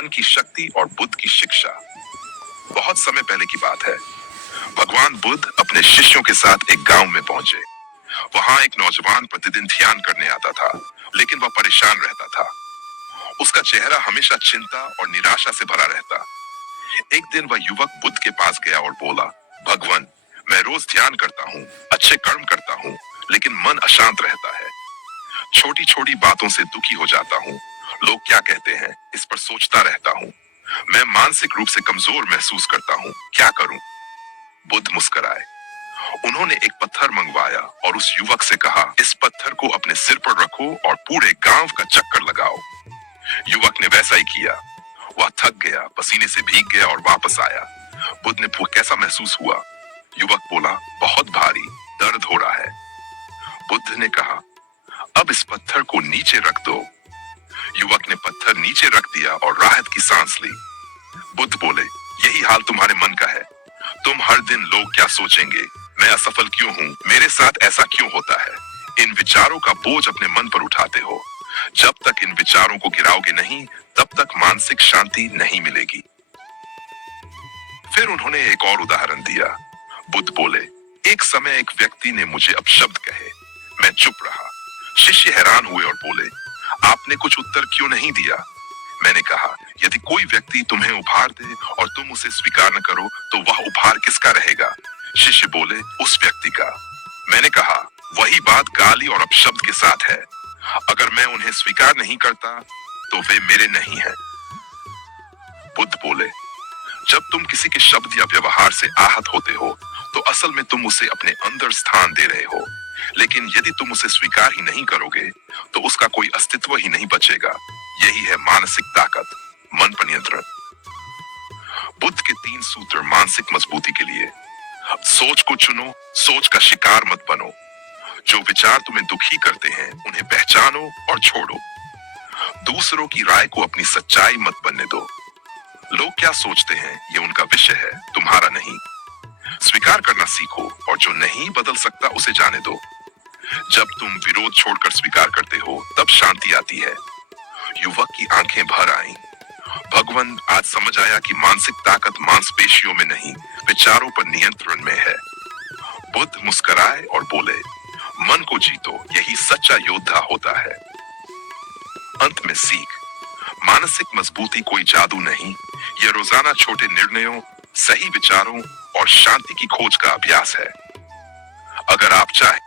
मन की शक्ति और बुद्ध की शिक्षा। बहुत समय पहले की बात है। भगवान बुद्ध अपने शिष्यों के साथ एक गांव में पहुंचे। वहां एक नौजवान प्रतिदिन ध्यान करने आता था, लेकिन वह परेशान रहता था। उसका चेहरा हमेशा चिंता और निराशा से भरा रहता। एक दिन वह युवक बुद्ध के पास गया और बोला, भगवान, मैं रोज ध्यान करता हूँ, अच्छे कर्म करता हूँ, लेकिन मन अशांत रहता है। छोटी छोटी बातों से दुखी हो जाता हूँ। लोग क्या कहते हैं, इस पर सोचता रहता हूँ। मैं मानसिक रूप से कमजोर महसूस करता हूँ, क्या करूं? बुद्ध मुस्कुराए। उन्होंने एक पत्थर मंगवाया और उस युवक से कहा, इस पत्थर को अपने सिर पर रखो और पूरे गांव का चक्कर लगाओ। युवक ने वैसा ही किया। वह थक गया, पसीने से भीग गया और वापस आया। बुद्ध ने पूछा, कैसा महसूस हुआ? युवक बोला, बहुत भारी, दर्द हो रहा है। बुद्ध ने कहा, अब इस पत्थर को नीचे रख दो। युवक ने पत्थर नीचे रख दिया और राहत की सांस ली। बुद्ध बोले, यही हाल तुम्हारे मन का है। तुम हर दिन लोग क्या सोचेंगे, मैं असफल क्यों हूँ, मेरे साथ ऐसा क्यों होता है, इन विचारों का बोझ अपने मन पर उठाते हो। जब तक इन विचारों को गिराओगे नहीं, तब तक मानसिक शांति नहीं मिलेगी। फिर उन्होंने एक और उदाहरण दिया। बुद्ध बोले, एक समय एक व्यक्ति ने मुझे अपशब्द कहे। मैं चुप रहा। शिष्य हैरान हुए और बोले, आपने कुछ उत्तर क्यों नहीं दिया? मैंने कहा, यदि कोई व्यक्ति तुम्हें उपहार दे और तुम उसे स्वीकार न करो, तो वह उपहार किसका रहेगा? शिष्य बोले, उस व्यक्ति का। मैंने कहा, वही बात गाली और अपशब्द के साथ है। अगर मैं उन्हें स्वीकार नहीं करता, तो वे मेरे नहीं हैं। बुद्ध बोले, जब तुम किसी के शब्द या व्यवहार से आहत होते हो, तो असल में तुम उसे अपने अंदर स्थान दे रहे हो। लेकिन यदि तुम उसे स्वीकार ही नहीं करोगे, तो उसका कोई अस्तित्व ही नहीं बचेगा। यही है मानसिक ताकत, मन पर नियंत्रण। बुद्ध के 3 सूत्र मानसिक मजबूती के लिए। सोच को चुनो, सोच का शिकार मत बनो। जो विचार तुम्हें दुखी करते हैं, उन्हें पहचानो और छोड़ो। दूसरों की राय को अपनी सच्चाई मत बनने दो। लोग क्या सोचते हैं, ये उनका विषय है, तुम्हारा नहीं। स्वीकार करना सीखो और जो नहीं बदल सकता उसे जाने दो। जब तुम विरोध छोड़कर स्वीकार करते हो, तब शांति आती है। युवक की आंखें भर आईं। भगवान, आज समझ आया कि मानसिक ताकत मांसपेशियों में नहीं, विचारों पर नियंत्रण में है। बुद्ध मुस्कुराए और बोले, मन को जीतो, यही सच्चा योद्धा होता है। अंत में सीख, मानसिक मजबूती कोई जादू नहीं, यह रोजाना छोटे निर्णयों, सही विचारों और शांति की खोज का अभ्यास है। अगर आप चाहें,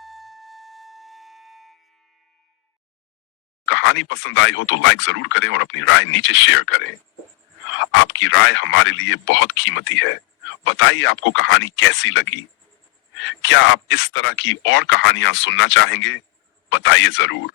कहानी पसंद आई हो तो लाइक जरूर करें और अपनी राय नीचे शेयर करें। आपकी राय हमारे लिए बहुत कीमती है। बताइए आपको कहानी कैसी लगी। क्या आप इस तरह की और कहानियां सुनना चाहेंगे? बताइए जरूर।